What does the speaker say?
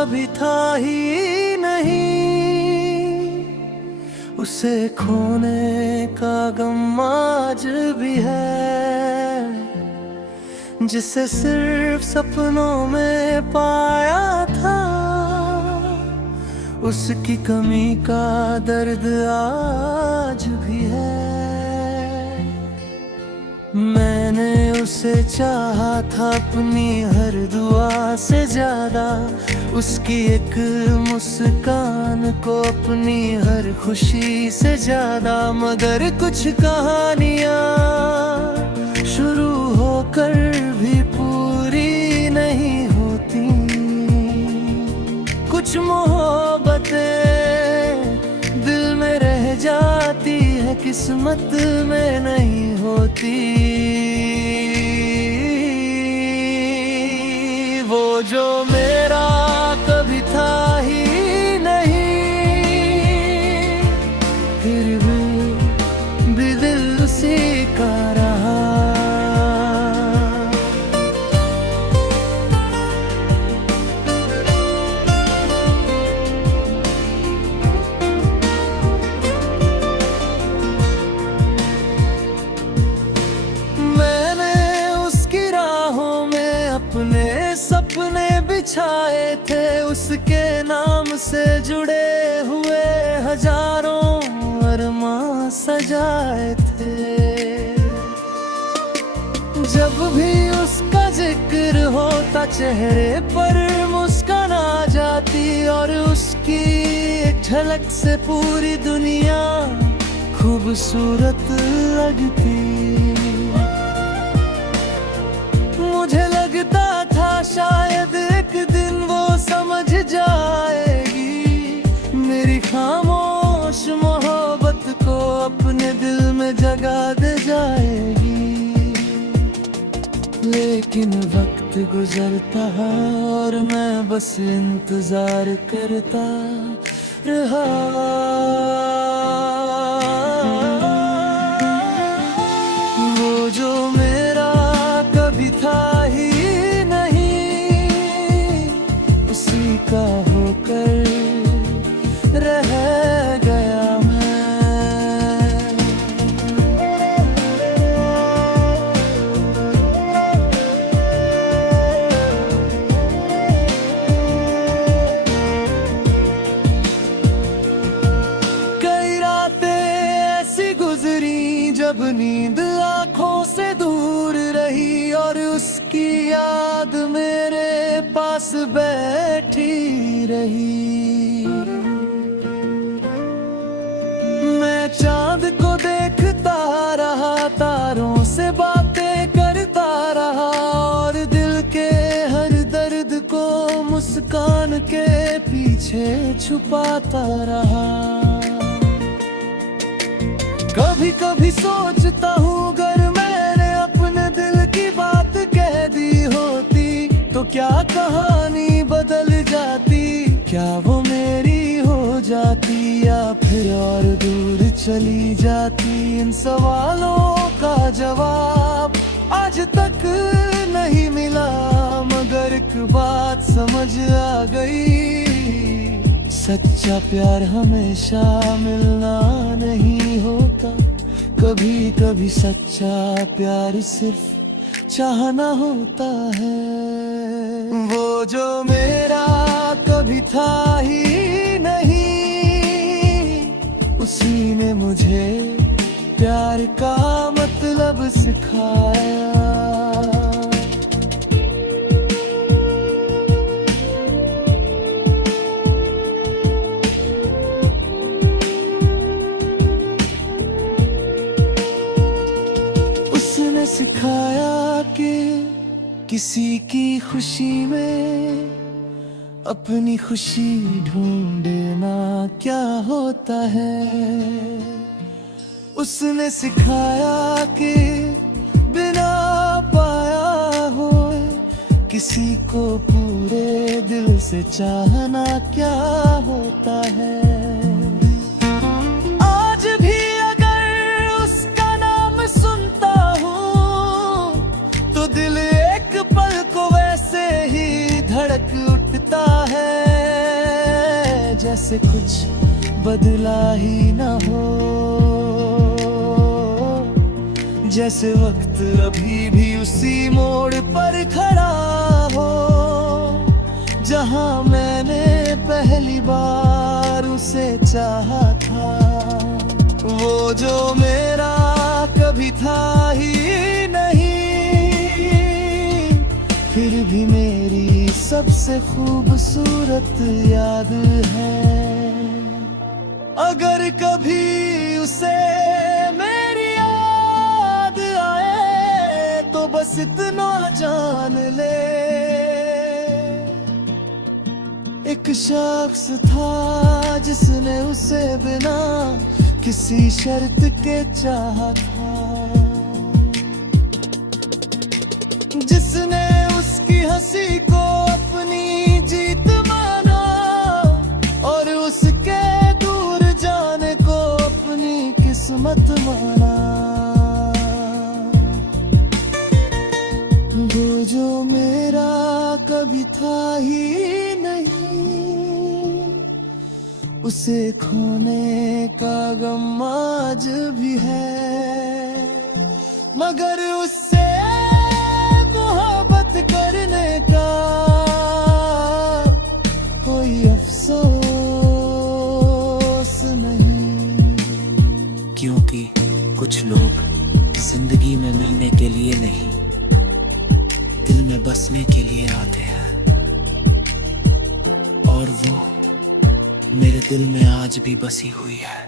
कभी था ही नहीं, उसे खोने का गम आज भी है, जिसे सिर्फ सपनों में पाया था, उसकी कमी का दर्द आज भी है। मैंने उसे चाहा था अपनी हर दुआ से ज्यादा, उसकी एक मुस्कान को अपनी हर खुशी से ज्यादा। मगर कुछ कहानियां शुरू होकर भी पूरी नहीं होती, कुछ मोहब्बतें दिल में रह जाती है, किस्मत में नहीं होती। वो जो मेरा कभी था ही नहीं, फिर भी दिल उसी का रहा। अपने सपने बिछाए थे, उसके नाम से जुड़े हुए हजारों अरमां सजाए थे। जब भी उसका जिक्र होता चेहरे पर मुस्कान आ जाती, और उसकी एक झलक से पूरी दुनिया खूबसूरत लगती। मुझे लगता था शायद एक दिन वो समझ जाएगी, मेरी खामोश मोहब्बत को अपने दिल में जगा दे जाएगी। लेकिन वक्त गुजरता है और मैं बस इंतजार करता रहा। वो जो मेरा कभी था ही नहीं, उसी का होकर रह गया मैं। कई रातें ऐसी गुजरी जब नींद आंखों से दूर रही, और उसकी याद मेरे पास बैठी रही। मैं चांद को देखता रहा, तारों से बातें करता रहा, और दिल के हर दर्द को मुस्कान के पीछे छुपाता रहा। कभी कभी सोचता हूँ अगर मैंने अपने दिल की बात कह दी होती, तो क्या कहानी बदल जाती, क्या वो मेरी हो जाती, या फिर और दूर चली जाती। इन सवालों का जवाब आज तक नहीं मिला, मगर एक बात समझ आ गई, सच्चा प्यार हमेशा मिलना नहीं होता। कभी कभी सच्चा प्यार सिर्फ चाहना होता है। वो जो मेरा कभी था ही नहीं, उसी ने मुझे प्यार का मतलब सिखाया। उसने सिखाया कि किसी की खुशी में अपनी खुशी ढूंढना क्या होता है। उसने सिखाया कि बिना पाया हो किसी को पूरे दिल से चाहना क्या होता है। आज भी अगर उसका नाम सुनता हूँ तो दिल एक पल को वैसे ही धड़क उठता है। जैसे कुछ बदला ही ना हो, जैसे वक्त अभी भी उसी मोड़ पर खड़ा हो जहां मैंने पहली बार उसे चाहा था। वो जो मेरा कभी था ही नहीं, फिर भी मेरी सबसे खूबसूरत याद है। अगर कभी उसे मेरी याद आए तो बस इतना जान ले, एक शख्स था जिसने उसे बिना किसी शर्त के चाहा था, जिसने उसकी हंसी को अपनी जीत माना और उसके दूर जाने को अपनी किस्मत माना। वो जो मेरा कभी था ही नहीं, उसे खोने का गम आज भी है, मगर उससे मोहब्बत करने का कोई अफसोस नहीं। क्योंकि कुछ लोग जिंदगी में मिलने के लिए नहीं, दिल में बसने के लिए आते हैं, और वो मेरे दिल में आज भी बसी हुई है।